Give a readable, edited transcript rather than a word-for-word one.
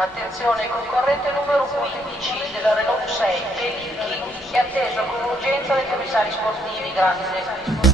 Attenzione, il concorrente numero 15 della Renault 6, Pelicchi, è atteso con urgenza dai commissari sportivi, grazie.